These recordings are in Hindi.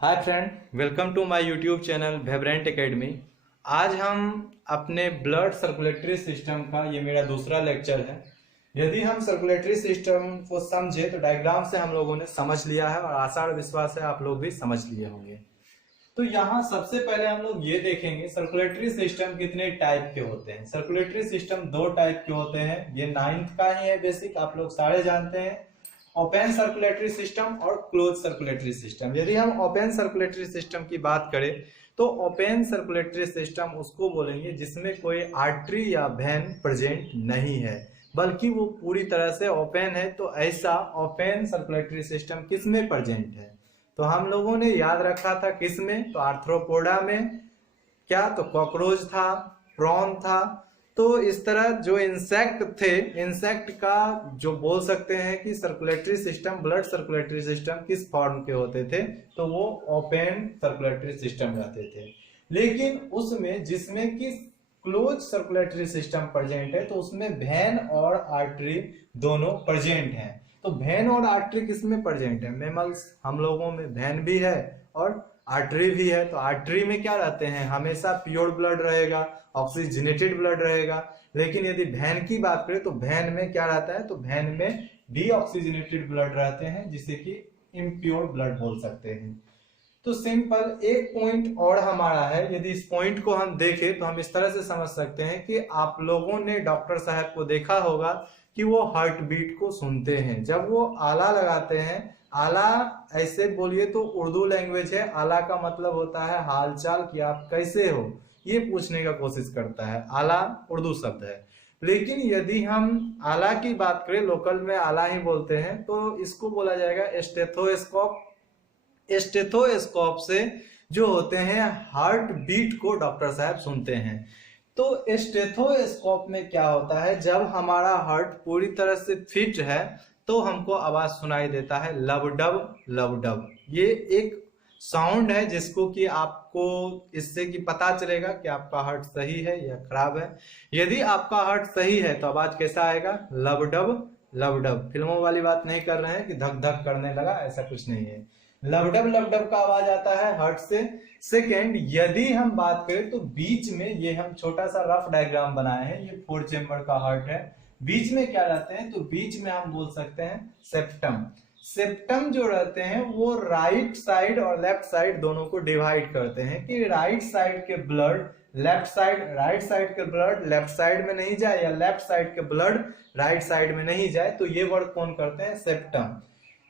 Hi friend, welcome to my YouTube channel Vibrant Academy. आज हम अपने ब्लड सर्कुलेटरी सिस्टम का ये मेरा दूसरा लेक्चर है। यदि हम सर्कुलेटरी सिस्टम को समझे तो डायग्राम से हम लोगों ने समझ लिया है और आशा और विश्वास है आप लोग भी समझ लिए होंगे। तो यहाँ सबसे पहले हम लोग ये देखेंगे सर्कुलेटरी सिस्टम कितने टाइप के होते हैं। सर्कुलेटरी सिस्टम दो टाइप के होते हैं, ये 9th का ही है, बेसिक आप लोग सारे जानते हैं। ओपन सर्कुलेटरी सिस्टम और क्लोज सर्कुलेटरी सिस्टम। यदि हम ओपन सर्कुलेटरी सिस्टम की बात करें तो ओपन सर्कुलेटरी सिस्टम उसको बोलेंगे जिसमें कोई आर्टरी या वेन प्रेजेंट नहीं है, बल्कि वो पूरी तरह से ओपन है। तो ऐसा ओपन सर्कुलेटरी सिस्टम किस में प्रेजेंट है? तो हम लोगों ने याद रखा था किस में, तो आर्थ्रोपोडा में। क्या? तो कॉकरोच था, प्रॉन था। तो इस तरह जो इंसेक्ट थे, इंसेक्ट का जो बोल सकते हैं कि circulatory system, blood circulatory system किस फॉर्म के होते थे, तो वो ओपन सर्कुलेटरी सिस्टम रहते थे। लेकिन उसमें जिसमें कि क्लोज सर्कुलेटरी सिस्टम प्रेजेंट है तो उसमें वेन और आर्टरी दोनों प्रेजेंट हैं। तो वेन और आर्टरी किसमें प्रेजेंट है? मैमल्स, हम लोगों में वेन भी है और आर्टरी भी है। तो आर्टरी में क्या रहते हैं? हमेशा प्योर ब्लड रहेगा, ऑक्सीजनेटेड ब्लड रहेगा। लेकिन यदि वेन की बात करें तो वेन में क्या रहता है? तो वेन में डीऑक्सीजनेटेड ब्लड रहते हैं, जिसे कि इम्प्योर ब्लड बोल सकते हैं। तो सिंपल एक पॉइंट और हमारा है। यदि इस पॉइंट को हम देखें तो हम इस तरह से समझ सकते हैं कि आप लोगों ने डॉक्टर साहब को देखा होगा कि वो हार्ट बीट को सुनते हैं जब वो आला लगाते हैं। आला ऐसे बोलिए तो उर्दू लैंग्वेज है, आला का मतलब होता है हालचाल, कि आप कैसे हो, ये पूछने का कोशिश करता है। आला उर्दू शब्द है। लेकिन यदि हम आला की बात करें, लोकल में आला ही बोलते हैं, तो इसको बोला जाएगा स्टेथोस्कोप। स्टेथोस्कोप से जो होते हैं हार्ट बीट को डॉक्टर साहब सुनते हैं। तो स्टेथोस्कोप में क्या होता है, जब हमारा हार्ट पूरी तरह से फिट है तो हमको आवाज सुनाई देता है लबडब लबडब। ये एक साउंड है जिसको कि आपको इससे कि पता चलेगा कि आपका हार्ट सही है या खराब है। यदि आपका हार्ट सही है तो आवाज कैसा आएगा? लबडब लबडब। फिल्मों वाली बात नहीं कर रहे हैं कि धक धक करने लगा, ऐसा कुछ नहीं है। लबडब लबडब का आवाज आता है हार्ट से। सेकेंड, यदि हम बात करें तो बीच में, ये हम छोटा सा रफ डायग्राम बनाए हैं, ये 4 चेंबर का हार्ट है। बीच में क्या रहते हैं? तो बीच में हम बोल सकते हैं सेप्टम। सेप्टम जो रहते हैं वो राइट साइड और लेफ्ट साइड दोनों को डिवाइड करते हैं, कि राइट साइड के blood left side, right side के ब्लड लेफ्ट साइड में नहीं जाए, या लेफ्ट साइड के ब्लड राइट साइड में नहीं जाए। तो ये वर्क कौन करते हैं? सेप्टम।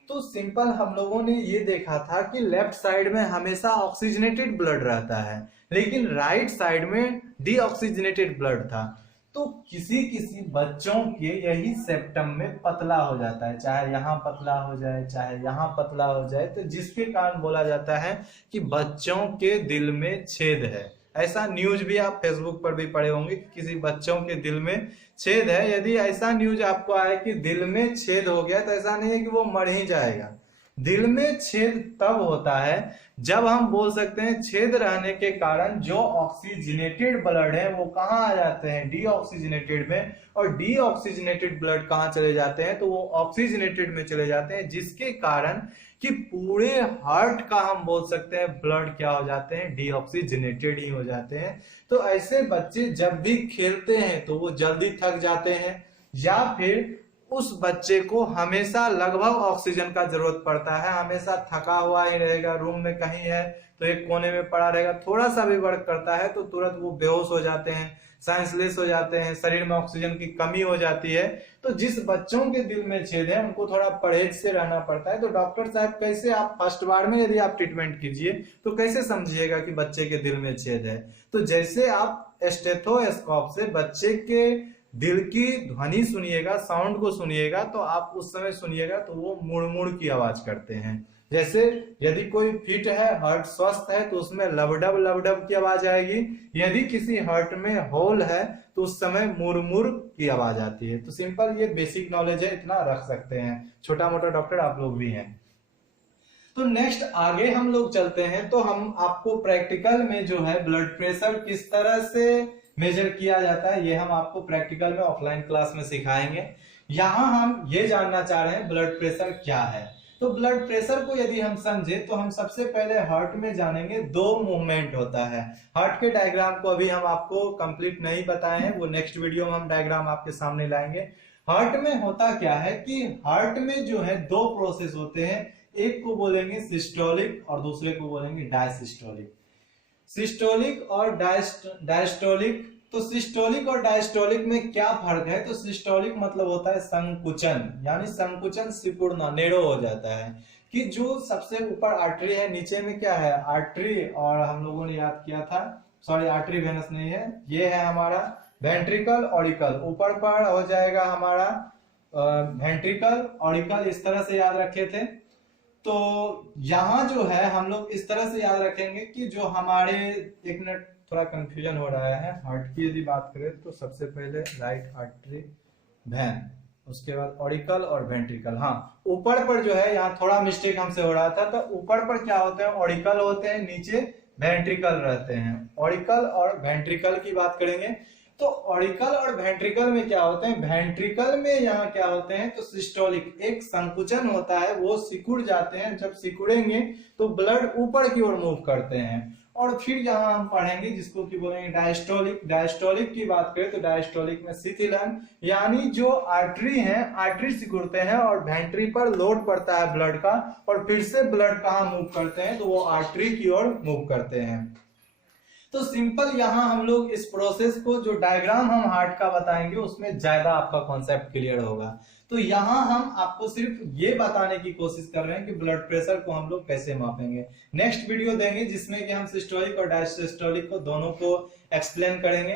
तो सिंपल हम लोगों ने ये देखा था कि लेफ्ट साइड में हमेशा ऑक्सीजनेटेड ब्लड रहता है, लेकिन राइट साइड में डीऑक्सीजनेटेड ब्लड था। तो किसी किसी बच्चों के यही सेप्टम में पतला हो जाता है, चाहे यहाँ पतला हो जाए चाहे यहाँ पतला हो जाए, तो जिसके कारण बोला जाता है कि बच्चों के दिल में छेद है। ऐसा न्यूज भी आप फेसबुक पर भी पढ़े होंगे कि किसी बच्चों के दिल में छेद है। यदि ऐसा न्यूज आपको आए कि दिल में छेद हो गया, तो ऐसा नहीं है कि वो मर ही जाएगा। दिल में छेद तब होता है जब हम बोल सकते हैं छेद रहने के कारण जो ऑक्सीजनेटेड ब्लड है वो कहाँ आ जाते हैं? डीऑक्सीजनेटेड में। और डीऑक्सीजनेटेड ब्लड कहाँ चले जाते हैं? तो वो ऑक्सीजनेटेड में चले जाते हैं, जिसके कारण कि पूरे हार्ट का हम बोल सकते हैं ब्लड क्या हो जाते हैं? डीऑक्सीजनेटेड ही हो जाते हैं। तो ऐसे बच्चे जब भी खेलते हैं तो वो जल्दी थक जाते हैं, या फिर उस बच्चे को हमेशा लगभग ऑक्सीजन का जरूरत पड़ता है, हमेशा थका हुआ ही रहेगा, रूम में कहीं है तो एक कोने में पड़ा रहेगा, थोड़ा सा भी वर्क करता है तो तुरंत वो बेहोश हो जाते हैं, सेंसलेस हो जाते हैं, शरीर में ऑक्सीजन की कमी हो जाती है। तो जिस बच्चों के दिल में छेद है उनको थोड़ा परहेज से रहना पड़ता है। तो डॉक्टर साहब कैसे, आप फर्स्ट बार में यदि आप ट्रीटमेंट कीजिए तो कैसे समझिएगा कि बच्चे के दिल में छेद है? तो जैसे आप स्टेथोस्कोप से बच्चे के दिल की ध्वनि सुनिएगा, साउंड को सुनिएगा, तो आप उस समय सुनिएगा तो वो मुड़ मुड़ की आवाज करते हैं। जैसे यदि कोई फिट है, हार्ट स्वस्थ है, तो उसमें लबडब लबडब की आवाज आएगी। यदि किसी हार्ट में होल है तो उस समय मुरमुर की आवाज आती है। तो सिंपल ये बेसिक नॉलेज है, इतना रख सकते हैं, छोटा मोटा डॉक्टर आप लोग भी हैं। तो नेक्स्ट आगे हम लोग चलते हैं, तो हम आपको प्रैक्टिकल में जो है ब्लड प्रेशर किस तरह से मेजर किया जाता है ये हम आपको प्रैक्टिकल में ऑफलाइन क्लास में सिखाएंगे। यहाँ हम ये जानना चाह रहे हैं ब्लड प्रेशर क्या है। तो ब्लड प्रेशर को यदि हम समझे तो हम सबसे पहले हार्ट में जानेंगे। दो मूवमेंट होता है। हार्ट के डायग्राम को अभी हम आपको कंप्लीट नहीं बताए हैं, वो नेक्स्ट वीडियो में हम डायग्राम आपके सामने लाएंगे। हार्ट में होता क्या है कि हार्ट में जो है दो प्रोसेस होते हैं, एक को बोलेंगे सिस्टोलिक और दूसरे को बोलेंगे डायसिस्टोलिक। सिस्टोलिक और डायस्टोलिक। तो सिस्टोलिक और डायस्टोलिक में क्या फर्क है? तो सिस्टोलिक मतलब होता है संकुचन, यानी संकुचन सिकुड़ना, नेरो हो जाता है कि जो सबसे ऊपर आर्टरी है, नीचे में क्या है आर्टरी, और हम लोगों ने याद किया था, सॉरी आर्टरी वेनस नहीं है, ये है हमारा वेंट्रिकल ऑरिकल। ऊपर पर हो जाएगा हमारा वेंट्रिकल ऑरिकल, इस तरह से याद रखे थे। तो यहाँ जो है हम लोग इस तरह से याद रखेंगे कि जो हमारे, एक मिनट थोड़ा कंफ्यूजन हो रहा है। हार्ट की यदि बात करें तो सबसे पहले राइट आर्टरी वेन, उसके बाद ऑरिकल और वेंट्रिकल। हाँ, ऊपर पर जो है यहाँ थोड़ा मिस्टेक हमसे हो रहा था। तो ऊपर पर क्या होते हैं? ऑरिकल होते हैं, नीचे वेंट्रिकल रहते हैं। ऑरिकल और वेंट्रिकल की बात करेंगे तो ऑरिकल और वेंट्रिकल में क्या होते हैं? वेंट्रिकल में यहाँ क्या होते हैं? तो सिस्टोलिक, एक संकुचन होता है, वो सिकुड़ जाते हैं। जब सिकुड़ेंगे तो ब्लड ऊपर की ओर मूव करते हैं। और फिर यहाँ हम पढ़ेंगे जिसको कि बोलेंगे डायस्टोलिक। डायस्टोलिक की बात करें तो डायस्टोलिक में शिथिलन, यानी जो आर्टरी है, आर्टरी सिकुड़ते हैं और वेंट्री पर लोड पड़ता है ब्लड का, और फिर से ब्लड कहाँ मूव करते हैं? तो वो आर्टरी की ओर मूव करते हैं। तो सिंपल यहाँ हम लोग इस प्रोसेस को, जो डायग्राम हम हार्ट का बताएंगे उसमें ज्यादा आपका कॉन्सेप्ट क्लियर होगा। तो यहाँ हम आपको सिर्फ ये बताने की कोशिश कर रहे हैं कि ब्लड प्रेशर को हम लोग कैसे मापेंगे। नेक्स्ट वीडियो देंगे जिसमें कि हम सिस्टोलिक और डायस्टोलिक को दोनों को एक्सप्लेन करेंगे।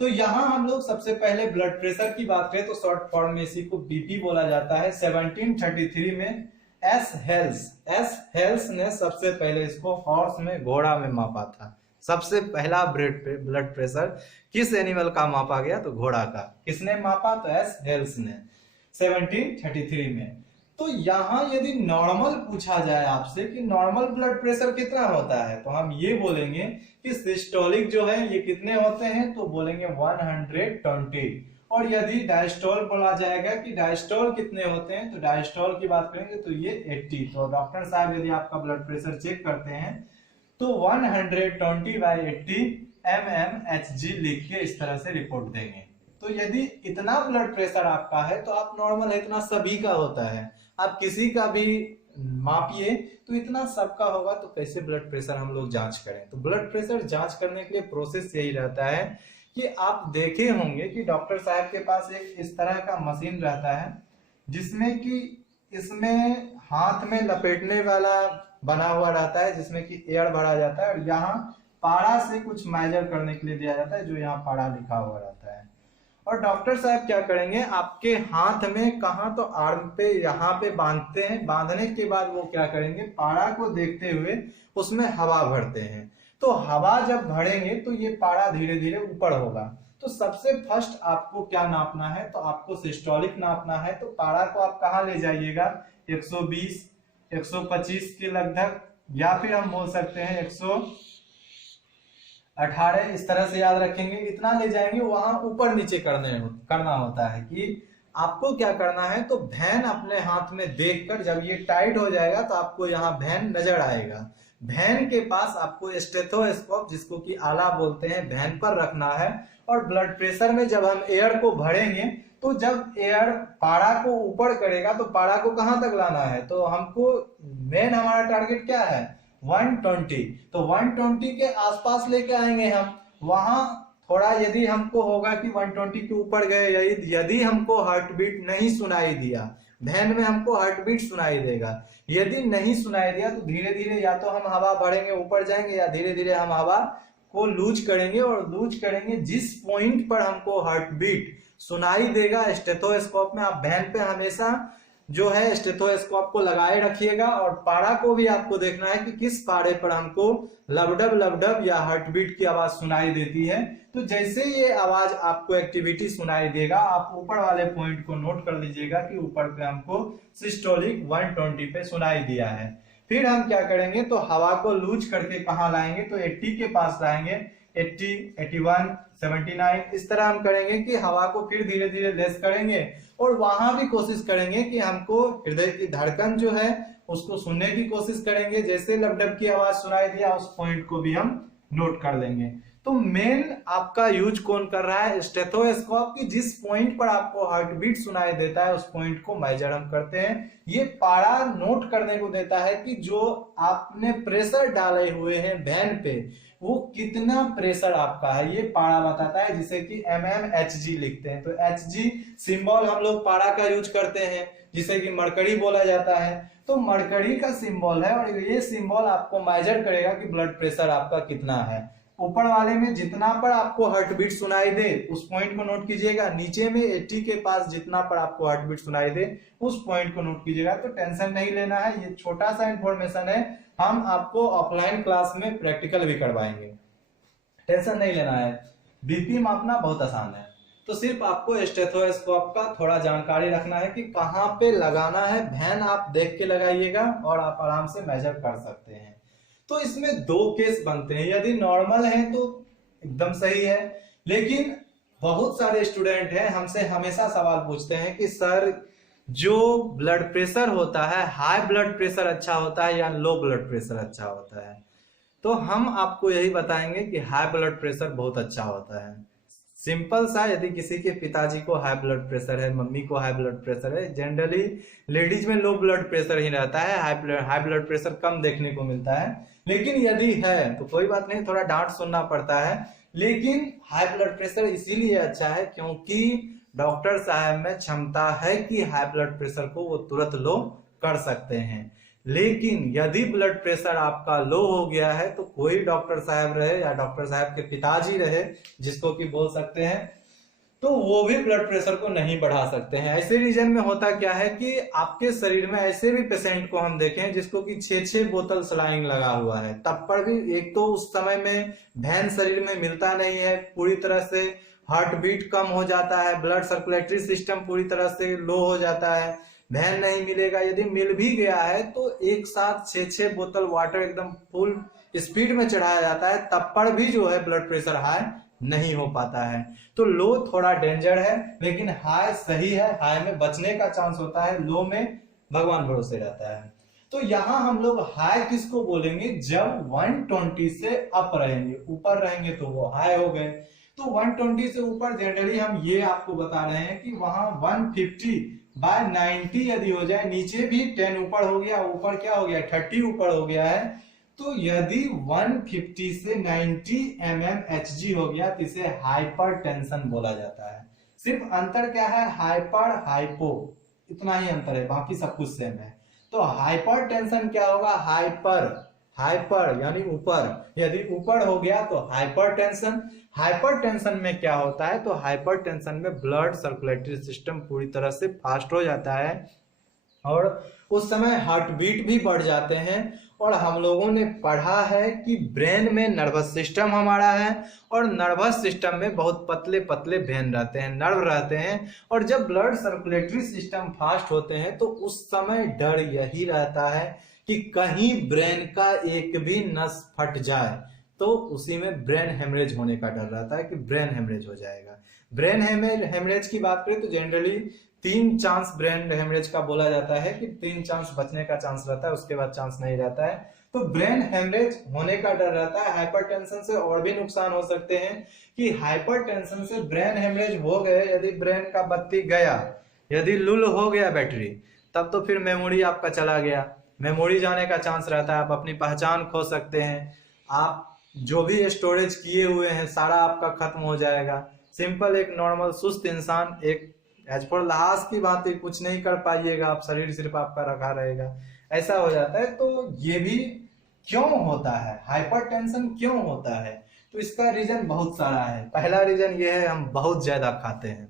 तो यहाँ हम लोग सबसे पहले ब्लड प्रेशर की बात करें तो शॉर्ट फॉर्म में इसी को बीपी बोला जाता है। 1733 में एस हेल्स ने सबसे पहले इसको हॉर्स में, घोड़ा में मापा था। सबसे पहला ब्लड प्रेशर किस एनिमल का मापा गया? तो घोड़ा का। किसने मापा? तो एस हेल्स ने 1733 में। तो यहाँ यदि नॉर्मल पूछा जाए आपसे कि नॉर्मल ब्लड प्रेशर कितना होता है, तो हम ये बोलेंगे कि सिस्टोलिक जो है ये कितने होते हैं? तो बोलेंगे 120। और यदि डायस्टोल बोला जाएगा कि डायस्टोल कितने होते हैं, तो डायस्टोल की बात करेंगे तो ये 80। तो डॉक्टर साहब यदि आपका ब्लड प्रेशर चेक करते हैं तो 120/80 mmHg लिख के इस तरह से रिपोर्ट देंगे। तो यदि इतना ब्लड प्रेशर आपका है तो आप नॉर्मल है, इतना सभी का होता है। आप किसी का भी मापिए तो इतना सबका होगा, तो कैसे ब्लड प्रेशर हम लोग जांच करें? तो ब्लड प्रेशर जांच करने के लिए प्रोसेस यही रहता है कि आप देखे होंगे कि डॉक्टर साहब के पास एक इस तरह का मशीन रहता है, जिसमें कि इसमें हाथ में लपेटने वाला बना हुआ रहता है, जिसमें कि एयर भरा जाता है, और यहाँ पारा से कुछ मेजर करने के लिए दिया जाता है, जो यहाँ पारा लिखा हुआ रहता है। और डॉक्टर साहब क्या करेंगे, आपके हाथ में कहाँ, तो आर्म पे, यहाँ पे बांधते हैं। बांधने के बाद वो क्या करेंगे, पारा को देखते हुए उसमें हवा भरते हैं। तो हवा जब भरेंगे तो ये पारा धीरे धीरे ऊपर होगा। तो सबसे फर्स्ट आपको क्या नापना है, तो आपको सिस्टोलिक नापना है। तो पारा को आप कहाँ ले जाइएगा, 120 125 के लगभग, या फिर हम बोल सकते हैं 118, इस तरह से याद रखेंगे। इतना ले जाएंगे, वहां ऊपर नीचे करना होता है कि आपको क्या करना है, तो वैन अपने हाथ में देखकर जब ये टाइट हो जाएगा तो आपको यहाँ वैन नजर आएगा। वैन के पास आपको स्टेथोस्कोप, जिसको कि आला बोलते हैं, वैन पर रखना है। और ब्लड प्रेशर में जब हम एयर को भरेंगे तो जब एयर पारा को ऊपर करेगा तो पारा को कहां तक लाना है, तो हमको मेन हमारा टारगेट क्या है, 120। तो 120 के आसपास लेके आएंगे हम। वहां थोड़ा यदि हमको होगा कि 120 के ऊपर गए, यदि हमको हार्ट बीट नहीं सुनाई दिया, वैन में हमको हार्ट बीट सुनाई देगा। यदि नहीं सुनाई दिया तो धीरे धीरे या तो हम हवा भरेंगे, ऊपर जाएंगे, या धीरे धीरे हम हवा को लूज करेंगे। और लूज करेंगे जिस पॉइंट पर हमको हार्ट बीट सुनाई देगा स्टेथोस्कोप में, आप वैन पे हमेशा जो है स्टेथोस्कोप को लगाए रखिएगा। और पारा को भी आपको देखना है कि किस पारे पर हमको लबडब या हार्ट बीट की आवाज सुनाई देती है। तो जैसे ये आवाज आपको एक्टिविटी सुनाई देगा, आप ऊपर वाले पॉइंट को नोट कर लीजिएगा कि ऊपर पे हमको सिस्टोलिक 120 पे सुनाई दिया है। फिर हम क्या करेंगे, तो हवा को लूज करके कहाँ लाएंगे, तो 80 के पास लाएंगे। 80, 81, 79 इस तरह हम करेंगे कि हवा को फिर धीरे धीरे लेस करेंगे। और वहां भी कोशिश करेंगे कि हमको हृदय की धड़कन जो है उसको सुनने की कोशिश करेंगे, जैसे लपडप की आवाज सुनाई दिया उस पॉइंट को भी हम नोट कर लेंगे। तो मेन आपका यूज कौन कर रहा है, स्टेथोस्कोप की जिस पॉइंट पर आपको हार्ट बीट सुनाई देता है उस पॉइंट को मेजर हम करते हैं। ये पारा नोट करने को देता है कि जो आपने प्रेशर डाले हुए हैं वैन पे वो कितना प्रेशर आपका है, ये पारा बताता है, जिसे कि mmHg लिखते हैं। तो Hg सिंबल हम लोग पारा का यूज करते हैं, जिसे कि मरकरी बोला जाता है। तो मरकरी का सिंबल है और ये सिंबल आपको मेजर करेगा कि ब्लड प्रेशर आपका कितना है। ऊपर वाले में जितना पर आपको हार्ट बीट सुनाई दे उस पॉइंट को नोट कीजिएगा, नीचे में 80 के पास जितना पर आपको हार्ट बीट सुनाई दे उस पॉइंट को नोट कीजिएगा। तो टेंशन नहीं लेना है, ये छोटा सा इंफॉर्मेशन है, हम आपको ऑफलाइन क्लास में प्रैक्टिकल भी करवाएंगे, टेंशन नहीं लेना है। बीपी मापना बहुत आसान है, तो सिर्फ आपको स्टेथोस्कोप का थोड़ा जानकारी रखना है कि कहाँ पे लगाना है। वैन आप देख के लगाइएगा और आप आराम से मेजर कर सकते हैं। तो इसमें दो केस बनते हैं, यदि नॉर्मल है तो एकदम सही है, लेकिन बहुत सारे स्टूडेंट हैं हमसे हमेशा सवाल पूछते हैं कि सर जो ब्लड प्रेशर होता है हाई ब्लड प्रेशर अच्छा होता है या लो ब्लड प्रेशर अच्छा होता है। तो हम आपको यही बताएंगे कि हाई ब्लड प्रेशर बहुत अच्छा होता है। सिंपल सा, यदि किसी के पिताजी को हाई ब्लड प्रेशर है, मम्मी को हाई ब्लड प्रेशर है, जनरली लेडीज में लो ब्लड प्रेशर ही रहता है, हाई ब्लड प्रेशर कम देखने को मिलता है। लेकिन यदि है तो कोई बात नहीं, थोड़ा डांट सुनना पड़ता है, लेकिन हाई ब्लड प्रेशर इसीलिए अच्छा है क्योंकि डॉक्टर साहब में क्षमता है कि हाई ब्लड प्रेशर को वो तुरंत लो कर सकते हैं। लेकिन यदि ब्लड प्रेशर आपका लो हो गया है तो कोई डॉक्टर साहब रहे या डॉक्टर साहब के पिताजी रहे जिसको कि बोल सकते हैं, तो वो भी ब्लड प्रेशर को नहीं बढ़ा सकते हैं। ऐसे रीजन में होता क्या है कि आपके शरीर में ऐसे भी पेशेंट को हम देखें जिसको कि 6-6 बोतल सलाइन लगा हुआ है, तब पर भी एक तो उस समय में वैन शरीर में मिलता नहीं है, पूरी तरह से हार्ट बीट कम हो जाता है, ब्लड सर्कुलेटरी सिस्टम पूरी तरह से लो हो जाता है, वैन नहीं मिलेगा। यदि मिल भी गया है तो एक साथ 6-6 बोतल वाटर एकदम फुल स्पीड में चढ़ाया जाता है, तब पर भी जो है ब्लड प्रेशर हाई नहीं हो पाता है। तो लो थोड़ा डेंजर है, लेकिन हाई सही है, हाई में बचने का चांस होता है, लो में भगवान भरोसे रहता है। तो यहाँ हम लोग हाई किसको बोलेंगे, जब 120 से अप रहेंगे, ऊपर रहेंगे तो वो हाई हो गए। तो 120 से ऊपर जनरली हम ये आपको बता रहे हैं कि वहां 150/90 यदि हो जाए, नीचे भी 10 ऊपर हो गया, ऊपर क्या हो गया 30 ऊपर हो गया है, तो यदि 150 से 90 mmHg हो गया तो इसे हाइपरटेंशन बोला जाता है। सिर्फ अंतर क्या है, हाइपर हाइपो इतना ही अंतर है, बाकी सब कुछ सेम है। तो हाइपरटेंशन क्या होगा, हाइपर यानी ऊपर, यदि ऊपर हो गया तो हाइपरटेंशन। हाइपरटेंशन में क्या होता है, तो हाइपरटेंशन में ब्लड सर्कुलेटरी सिस्टम पूरी तरह से फास्ट हो जाता है और उस समय हार्ट बीट भी बढ़ जाते हैं। और हम लोगों ने पढ़ा है कि ब्रेन में नर्वस सिस्टम हमारा है और नर्वस सिस्टम में बहुत पतले पतले वेन रहते हैं, नर्व रहते हैं, और जब ब्लड सर्कुलेटरी सिस्टम फास्ट होते हैं तो उस समय डर यही रहता है कि कहीं ब्रेन का एक भी नस फट जाए, तो उसी में ब्रेन हेमरेज होने का डर रहता है कि ब्रेन हेमरेज हो जाएगा। ब्रेन हेमरेज की बात करें तो जनरली 3 चांस ब्रेन हेमरेज का बोला जाता है कि 3 चांस बचने का चांस रहता है, उसके बाद चांस नहीं रहता है। तो ब्रेन हेमरेज होने का डर रहता है। हाइपरटेंशन से और भी नुकसान हो सकते हैं कि हाइपरटेंशन से ब्रेन हेमरेज हो गए, यदि ब्रेन का बत्ती गया, यदि लुल हो गया बैटरी, तब तो फिर मेमोरी आपका चला गया, मेमोरी जाने का चांस रहता है, आप अपनी पहचान खो सकते हैं, आप जो भी स्टोरेज किए हुए हैं सारा आपका खत्म हो जाएगा। सिंपल एक नॉर्मल सुस्त इंसान एक एज पर लाश की बात कुछ नहीं कर पाइएगा, आप शरीर सिर्फ आपका रखा रहेगा, ऐसा हो जाता है। तो ये भी क्यों होता है, हाइपरटेंशन क्यों होता है, तो इसका रीजन बहुत सारा है। पहला रीजन ये है, हम बहुत ज्यादा खाते हैं।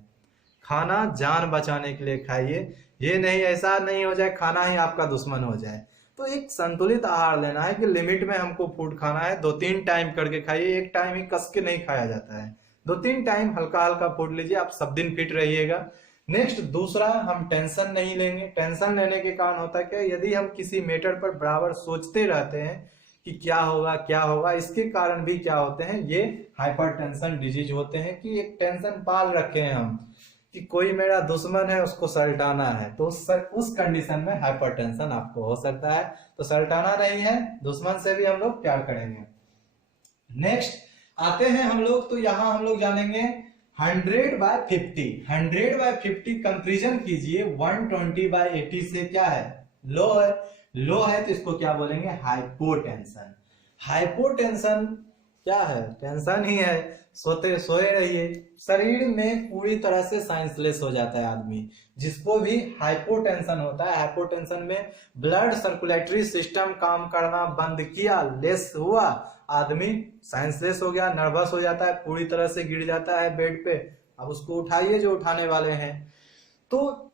खाना जान बचाने के लिए खाइए, ये नहीं ऐसा नहीं हो जाए खाना ही आपका दुश्मन हो जाए। तो एक संतुलित आहार लेना है कि लिमिट में हमको फूड खाना है, 2-3 टाइम करके खाइए, एक टाइम ही कस के नहीं खाया जाता है, 2-3 टाइम हल्का हल्का फूड लीजिए, आप सब दिन फिट रहिएगा। नेक्स्ट दूसरा, हम टेंशन नहीं लेंगे। टेंशन लेने के कारण होता है क्या, यदि हम किसी मैटर पर बराबर सोचते रहते हैं कि क्या होगा, इसके कारण भी क्या होते हैं, ये हाइपरटेंशन डिजीज होते हैं कि एक टेंशन पाल रखे हैं हम कि कोई मेरा दुश्मन है, उसको सल्टाना है, तो उस कंडीशन में हाइपरटेंशन आपको हो सकता है। तो सल्टाना नहीं है, दुश्मन से भी हम लोग प्यार करेंगे। नेक्स्ट आते हैं हम लोग, तो यहाँ हम लोग जानेंगे 100/50। 100/50 कंपेरिजन कीजिए 120/80 से, क्या है, लो है। लो है तो इसको क्या बोलेंगे, हाइपोटेंशन। हाइपोटेंशन क्या है, टेंशन ही है, सोए रहिए। शरीर में पूरी तरह से साइंसलेस हो जाता है आदमी, जिसको भी हाइपोटेंशन होता है। हाइपोटेंशन में ब्लड सर्कुलेटरी सिस्टम काम करना बंद किया, लेस हुआ, आदमी साइंसलेस हो गया, नर्वस हो जाता है, पूरी तरह से गिर जाता है बेड पे। अब उसको उठाइए जो उठाने वाले हैं। तो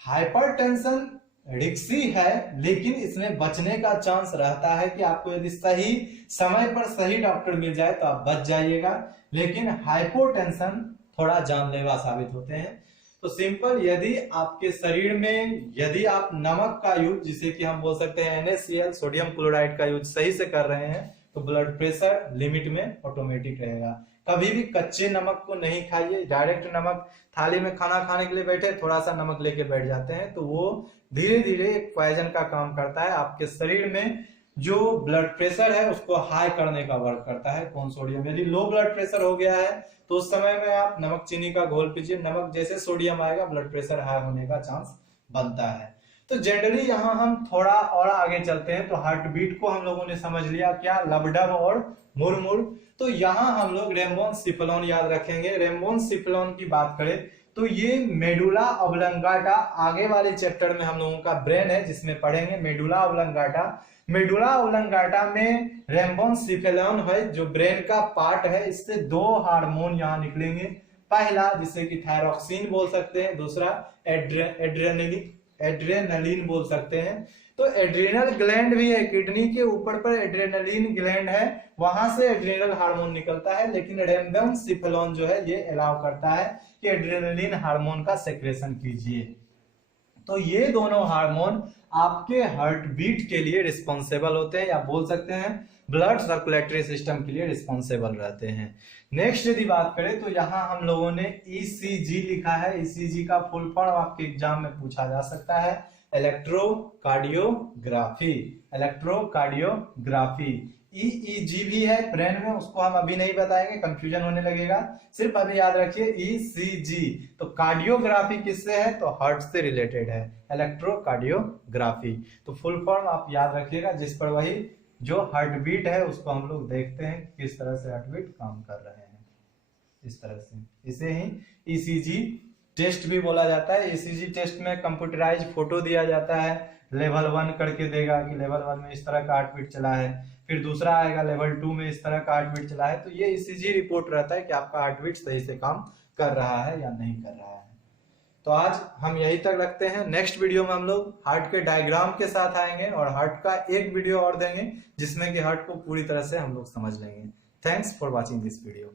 हाइपरटेंशन रिक्सी है, लेकिन इसमें बचने का चांस रहता है कि आपको यदि सही समय पर सही डॉक्टर मिल जाए तो आप बच जाइएगा, लेकिन हाइपोटेंशन थोड़ा जानलेवा साबित होते हैं। तो सिंपल, यदि आपके शरीर में यदि आप नमक का यूज, जिसे कि हम बोल सकते हैं NaCl, सोडियम क्लोराइड का यूज सही से कर रहे हैं, तो ब्लड प्रेशर लिमिट में ऑटोमेटिक रहेगा। कभी भी कच्चे नमक को नहीं खाइए। डायरेक्ट नमक, थाली में खाना खाने के लिए बैठे, थोड़ा सा नमक लेके बैठ जाते हैं, तो वो धीरे धीरे एक पॉइजन का काम करता है। आपके शरीर में जो ब्लड प्रेशर है उसको हाई करने का वर्क करता है कौन, सोडियम। यदि लो ब्लड प्रेशर हो गया है तो उस समय में आप नमक चीनी का घोल पीजिए। नमक जैसे सोडियम आएगा, ब्लड प्रेशर हाई होने का चांस बनता है। तो जनरली यहाँ हम थोड़ा और आगे चलते हैं। तो हार्ट बीट को हम लोगों ने समझ लिया, क्या, लबडब और मुरमुर। तो यहाँ हम लोग रेम्बोन-सिफलोन याद रखेंगे। रेम्बोन-सिफलोन की बात करें तो ये मेडुला ऑब्लंगाटा, आगे वाले चैप्टर में हम लोगों का ब्रेन है जिसमें पढ़ेंगे मेडुला ऑब्लंगाटा। मेडुला ऑब्लंगाटा में रेम्बोन-सिफलोन है जो ब्रेन का पार्ट है। इससे दो हार्मोन यहाँ निकलेंगे। पहला जिसे कि थायरॉक्सिन बोल सकते हैं, दूसरा एड्रेनलिन बोल सकते हैं। तो एड्रेनल ग्लैंड भी है, किडनी के ऊपर पर एड्रेनलिन ग्लैंड है, वहां से एड्रेनल हार्मोन निकलता है। लेकिन रेम्बोन-सिफलोन जो है ये अलाउ करता है कि एड्रेनलिन हार्मोन का सेक्रेशन कीजिए। तो ये दोनों हार्मोन आपके हार्ट बीट के लिए रिस्पॉन्सिबल होते हैं, या बोल सकते हैं ब्लड सर्कुलेटरी सिस्टम के लिए रिस्पॉन्सिबल रहते हैं। नेक्स्ट यदि बात करें तो यहाँ हम लोगों ने ECG लिखा है। ECG का फुल फॉर्म आपके एग्जाम में पूछा जा सकता है, इलेक्ट्रोकार्डियोग्राफी। इलेक्ट्रोकार्डियोग्राफी EEG भी है ब्रेन में, उसको हम अभी नहीं बताएंगे, कंफ्यूजन होने लगेगा। सिर्फ अभी याद रखिए ECG। तो कार्डियोग्राफी किससे है, तो हार्ट से रिलेटेड है, इलेक्ट्रोकार्डियोग्राफी। तो फुल फॉर्म आप याद रखिएगा, जिस पर वही जो हार्ट बीट है उसको हम लोग देखते हैं किस तरह से हार्ट बीट काम कर रहे हैं, इस तरह से। इसे ही ECG टेस्ट भी बोला जाता है। ECG टेस्ट में कंप्यूटराइज फोटो दिया जाता है, लेवल 1 करके देगा कि लेवल 1 में इस तरह का हार्ट बीट चला है, फिर दूसरा आएगा लेवल 2 में इस तरह का हार्ट बीट चला है। तो ये ECG रिपोर्ट रहता है कि आपका हार्ट बीट सही से काम कर रहा है या नहीं कर रहा है। तो आज हम यही तक रखते हैं। नेक्स्ट वीडियो में हम लोग हार्ट के डायग्राम के साथ आएंगे और हार्ट का एक वीडियो और देंगे जिसमें कि हार्ट को पूरी तरह से हम लोग समझ लेंगे। Thanks for watching this video.